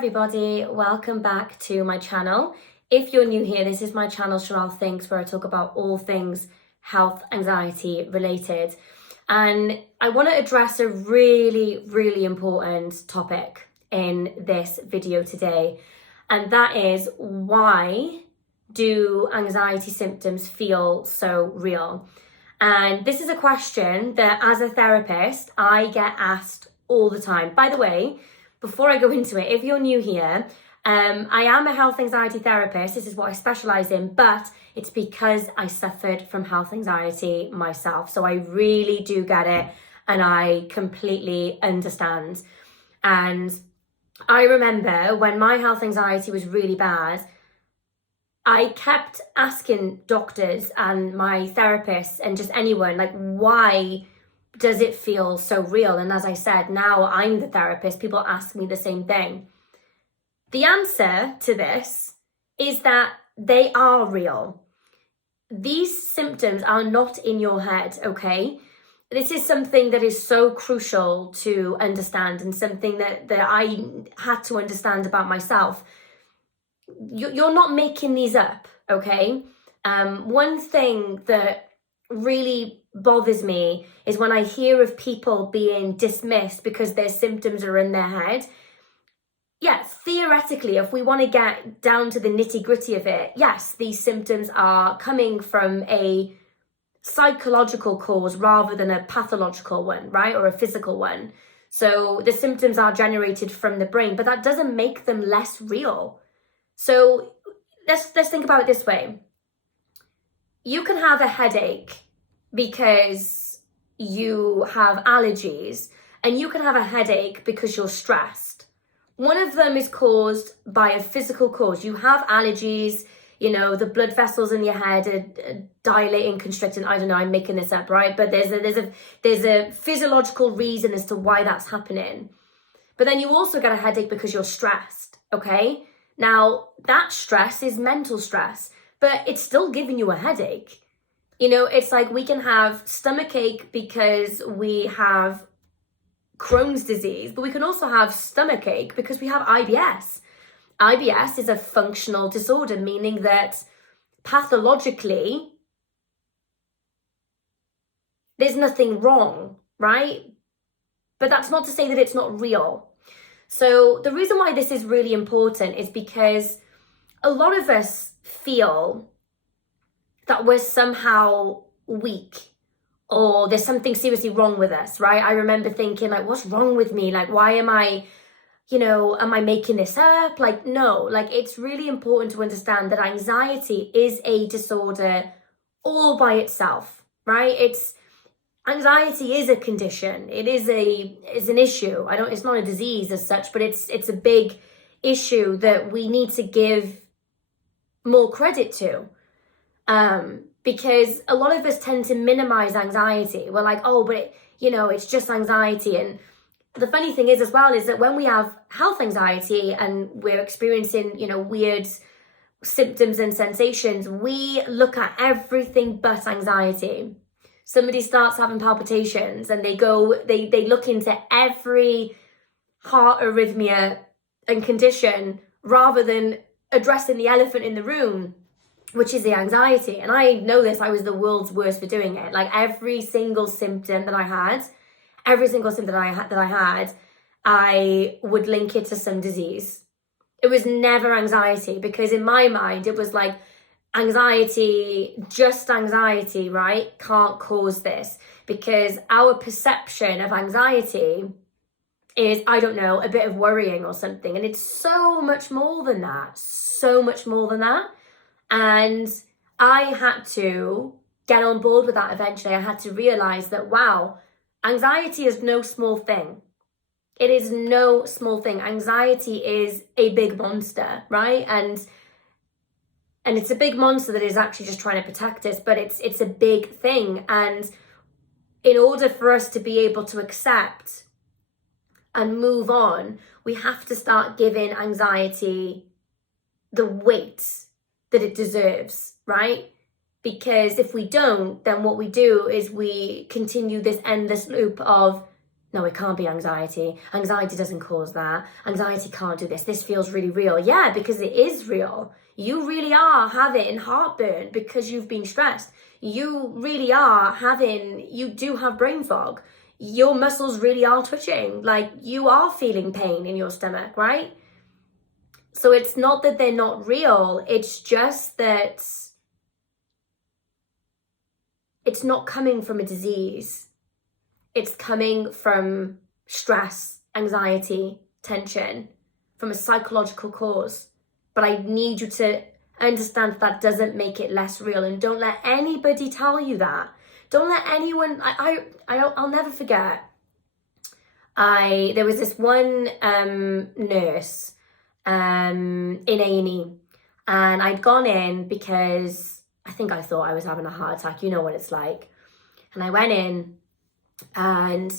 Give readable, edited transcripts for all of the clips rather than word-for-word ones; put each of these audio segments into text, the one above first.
everybody, welcome back to my channel. If you're new here, this is my channel Sharelle Thinks, where I talk about all things health, anxiety related. And I want to address a really important topic in this video today. And that is, why do anxiety symptoms feel so real? And this is a question that as a therapist, I get asked all the time. By the way, before I go into it, if you're new here, I am a health anxiety therapist. This is what I specialize in, but it's because I suffered from health anxiety myself. So I really do get it and I completely understand. And I remember when my health anxiety was really bad, I kept asking doctors and my therapists and just anyone, like, why does it feel so real? And as I said, now I'm the therapist, people ask me the same thing. The answer to this is that they are real. These symptoms are not in your head, okay? This is something that is so crucial to understand, and something that I had to understand about myself. You're not making these up, okay? One thing that really bothers me is when I hear of people being dismissed because their symptoms are in their head. Yes, theoretically, if we want to get down to the nitty-gritty of it, yes, these symptoms are coming from a psychological cause rather than a pathological one, right? Or a physical one. So the symptoms are generated from the brain, but that doesn't make them less real. So let's think about it this way. You can have a headache because you have allergies, and you can have a headache because you're stressed. One of them is caused by a physical cause. You have allergies, you know, the blood vessels in your head are dilating, constricting. I don't know, I'm making this up, right? But there's a physiological reason as to why that's happening. But then you also get a headache because you're stressed, okay? Now, that stress is mental stress, but it's still giving you a headache. You know, it's like we can have stomachache because we have Crohn's disease, but we can also have stomachache because we have IBS. IBS is a functional disorder, meaning that pathologically, there's nothing wrong, right? But that's not to say that it's not real. So the reason why this is really important is because a lot of us feel that we're somehow weak, or there's something seriously wrong with us, right? I remember thinking, like, what's wrong with me? Like, why am I, am I making this up? Like, no, like, it's really important to understand that anxiety is a disorder all by itself, right? Anxiety is a condition. It is an issue. It's not a disease as such, but it's a big issue that we need to give more credit to. Because a lot of us tend to minimize anxiety. We're like, oh, but it's just anxiety. And the funny thing is as well, is that when we have health anxiety and we're experiencing, weird symptoms and sensations, we look at everything but anxiety. Somebody starts having palpitations and they look into every heart arrhythmia and condition rather than addressing the elephant in the room, which is the anxiety. And I know this, I was the world's worst for doing it. Like, every single symptom that I had, I would link it to some disease. It was never anxiety, because in my mind, it was like, just anxiety, right, can't cause this, because our perception of anxiety is, I don't know, a bit of worrying or something. And it's so much more than that, And I had to get on board with that eventually. I had to realize that, wow, anxiety is no small thing. It is no small thing. Anxiety is a big monster, right? And it's a big monster that is actually just trying to protect us, but it's a big thing. And in order for us to be able to accept and move on, we have to start giving anxiety the weight that it deserves, right? Because if we don't, then what we do is we continue this endless loop of no, it can't be anxiety. Anxiety doesn't cause that. Anxiety can't do this. This feels really real. Yeah, because it is real. You really are having heartburn because you've been stressed. You really are you do have brain fog. Your muscles really are twitching. Like, you are feeling pain in your stomach, right? So it's not that they're not real. It's just that it's not coming from a disease. It's coming from stress, anxiety, tension, from a psychological cause. But I need you to understand that doesn't make it less real, and don't let anybody tell you that. Don't let anyone. I'll never forget. There was this one nurse in A&E, and I'd gone in because I think I thought I was having a heart attack. You know what it's like. And I went in, and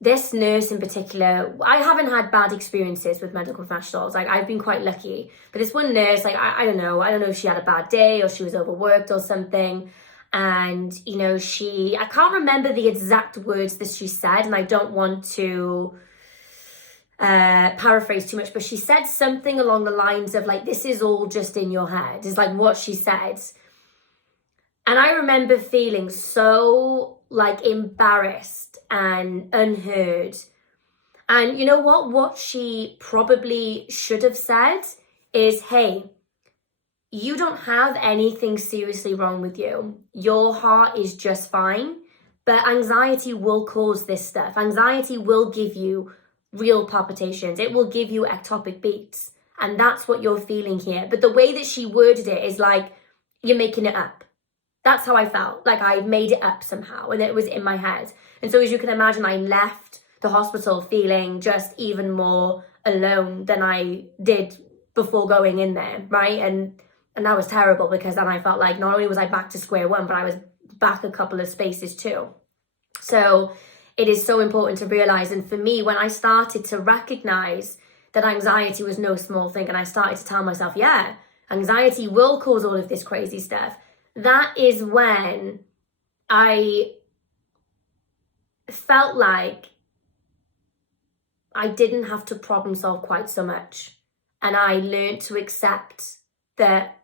this nurse in particular, I haven't had bad experiences with medical professionals. Like, I've been quite lucky. But this one nurse, like, I don't know if she had a bad day or she was overworked or something. And, you know, I can't remember the exact words that she said, and I don't want to paraphrase too much, but she said something along the lines of, like, this is all just in your head, is like what she said. And I remember feeling so, like, embarrassed and unheard. And you know what she probably should have said is, hey, you don't have anything seriously wrong with you. Your heart is just fine, but anxiety will cause this stuff. Anxiety will give you real palpitations. It will give you ectopic beats. And that's what you're feeling here. But the way that she worded it is like, you're making it up. That's how I felt. Like, I made it up somehow, and it was in my head. And so, as you can imagine, I left the hospital feeling just even more alone than I did before going in there, right? And that was terrible, because then I felt like not only was I back to square one, but I was back a couple of spaces too. So it is so important to realize. And for me, when I started to recognize that anxiety was no small thing, and I started to tell myself, yeah, anxiety will cause all of this crazy stuff, that is when I felt like I didn't have to problem solve quite so much. And I learned to accept that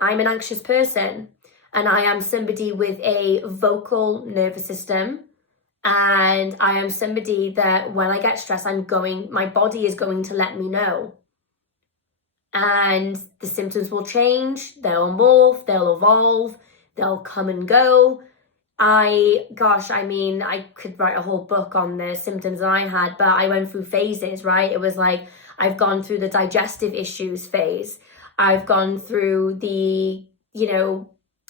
I'm an anxious person, and I am somebody with a vocal nervous system, and I am somebody that when I get stressed, my body is going to let me know. And the symptoms will change, they'll morph, they'll evolve, they'll come and go. I could write a whole book on the symptoms that I had, but I went through phases, right? It was like, I've gone through the digestive issues phase. I've gone through the,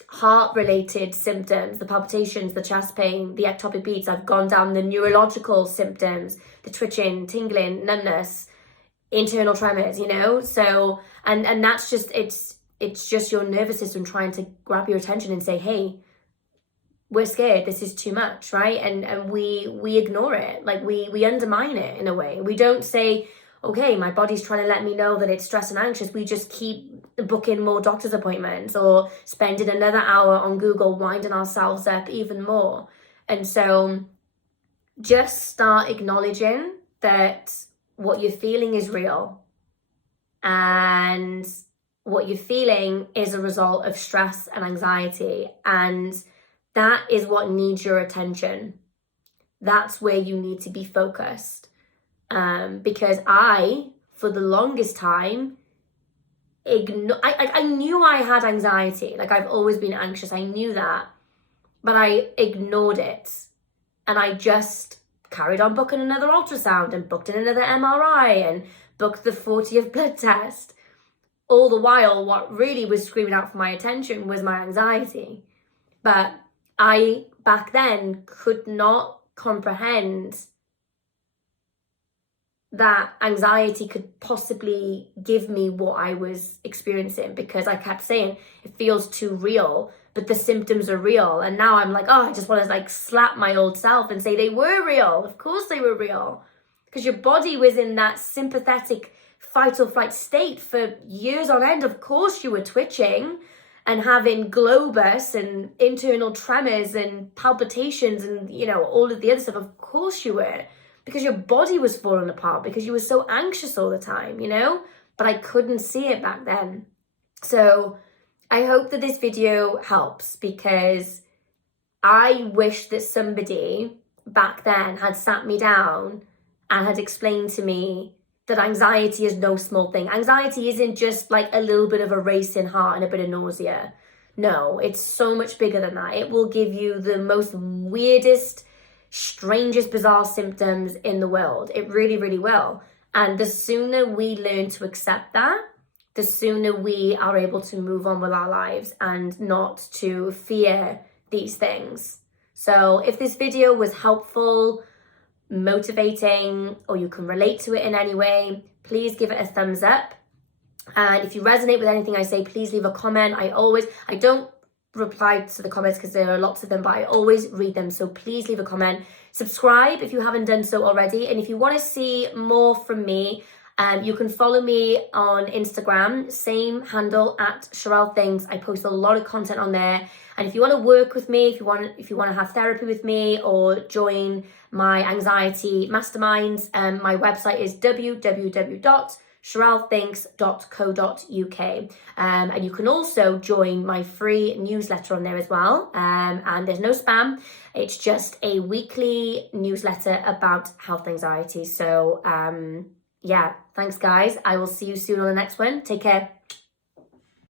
heart-related symptoms, the palpitations, the chest pain, the ectopic beats. I've gone down the neurological symptoms, the twitching, tingling, numbness, internal tremors, So, and that's just, it's just your nervous system trying to grab your attention and say, hey, we're scared, this is too much, right? And we ignore it, like we undermine it in a way. We don't say, okay, my body's trying to let me know that it's stressed and anxious. We just keep booking more doctor's appointments or spending another hour on Google winding ourselves up even more. And so just start acknowledging that what you're feeling is real, and what you're feeling is a result of stress and anxiety, and that is what needs your attention. That's where you need to be focused. Because for the longest time, I knew I had anxiety. Like, I've always been anxious. I knew that, but I ignored it, and I just carried on booking another ultrasound and booked in another MRI and booked the 40th blood test. All the while, what really was screaming out for my attention was my anxiety. But I, back then, could not comprehend that anxiety could possibly give me what I was experiencing, because I kept saying it feels too real, but the symptoms are real. And now I'm like, I just want to like slap my old self and say they were real. Of course they were real, because your body was in that sympathetic fight or flight state for years on end. Of course you were twitching, and having globus and internal tremors and palpitations and, you know, all of the other stuff. Of course you were, because your body was falling apart because you were so anxious all the time, you know? But I couldn't see it back then. So I hope that this video helps, because I wish that somebody back then had sat me down and had explained to me that anxiety is no small thing. Anxiety isn't just like a little bit of a racing heart and a bit of nausea. No, it's so much bigger than that. It will give you the most weirdest, strangest, bizarre symptoms in the world. It really, really will. And the sooner we learn to accept that, the sooner we are able to move on with our lives and not to fear these things. So if this video was helpful, motivating, or you can relate to it in any way, please give it a thumbs up. And if you resonate with anything I say, please leave a comment. I don't reply to the comments because there are lots of them, but I always read them. So please leave a comment. Subscribe if you haven't done so already. And if you want to see more from me, you can follow me on Instagram, same handle at Sharelle Thinks. I post a lot of content on there. And if you want to work with me, if you want to have therapy with me or join my anxiety masterminds, my website is www.sharellethinks.co.uk. And you can also join my free newsletter on there as well. And there's no spam. It's just a weekly newsletter about health anxiety. So yeah, thanks guys. I will see you soon on the next one. Take care.